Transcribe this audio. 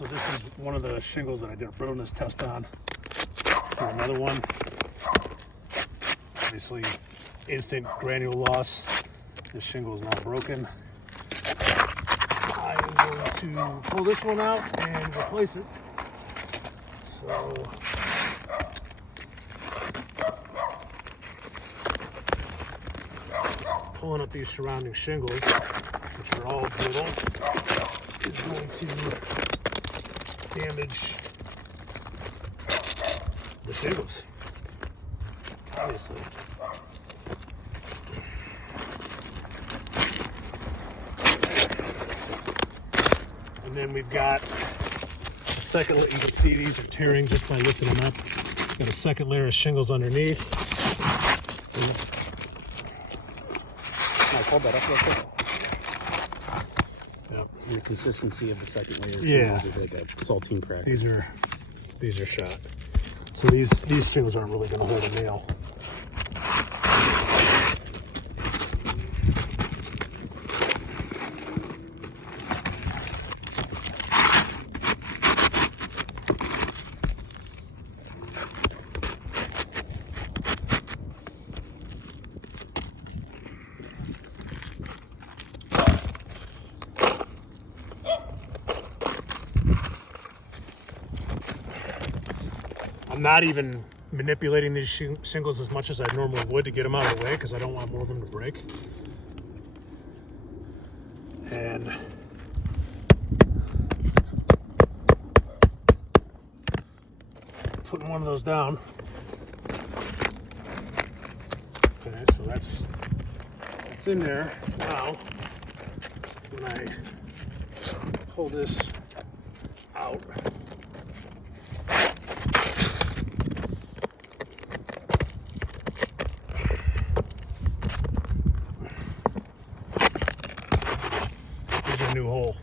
So this is one of the shingles that I did a brittleness test on. Do another one. Obviously, instant granule loss. This shingle is now broken. I am going to pull this one out and replace it. So pulling up these surrounding shingles, which are all brittle, is going to damage the shingles, obviously. And then we've got a second layer. You can see these are tearing just by lifting them up. Got a second layer of shingles underneath. I pulled that up real quick. Yep. And the consistency of the second layer of Yeah. shingles is like a saltine crack. These are shot. So these shingles aren't really going to hold a nail. I'm not even manipulating these shingles as much as I normally would to get them out of the way because I don't want more of them to break. And putting one of those down. Okay, so that's in there. Now, when I pull this out, new hole.